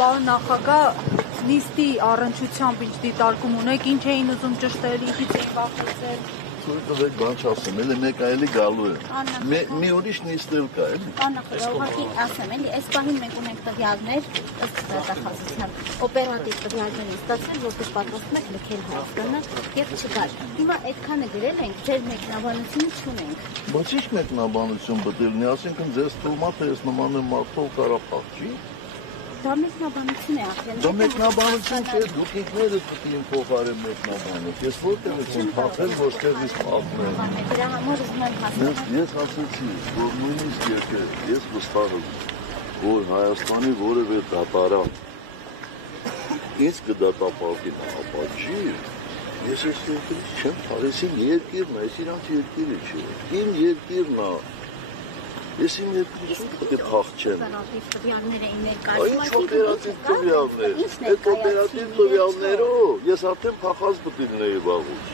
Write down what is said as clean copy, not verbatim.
պարոն նախագահ, նիստի առնչությամբ ինչ դիտարկում ունեք, ինչ էին ուզում ճշտել, ինչից էին վախեցել։ Թույլ բան չասեմ, էլի մեկ այլի գալու է։ Մի ուրիշ նիստ էլ կա, էլի։ Նախագահ, ուղղակի ասեմ, էլի, այս պահին մենք ունենք տվյալներ, ըստ դատախազության, օպերատիվ տվյալներ ստացել, որպես պատրաստում եք լքել Հայաստանը եւ չգալ։ Հիմա այդքանը գրել ենք, ձեր մեկնաբանությունը չունենք։ Բայց ի՞նչ մեկնաբանություն բդելնի, ասինքն ձեզ թվում է, թե ես նման եմ մարդով Ղարաբաղ չի։ Դա մեկնաբանություն է ախր։ Դա մեկնաբանություն չէ, դուք ինքներդ պիտի իմ փոխարեն մեկնաբանեք։ Ես որտեղից եմ փախել, որտեղից փախնել։ Դրա համար ուզում եմ հասկանալ։ Ես ասացի, որ նույնիսկ եթե ես վստահ եմ, որ Հայաստանի որևէ դատարան ինձ կդատապարտի, ապա չի։ Ես այս երկրից չեմ թարես, իմ երկիրն է, այս իրանց երկիրը չի։ Իմ երկիրն է։ Ես իմ երկրից պետք խաղ չեմ։ Ինչ օպերատիվ տվյալներ։ Այդ օպերատիվ տվյալներով ես արդեն փախած պետք լինեի վաղուց։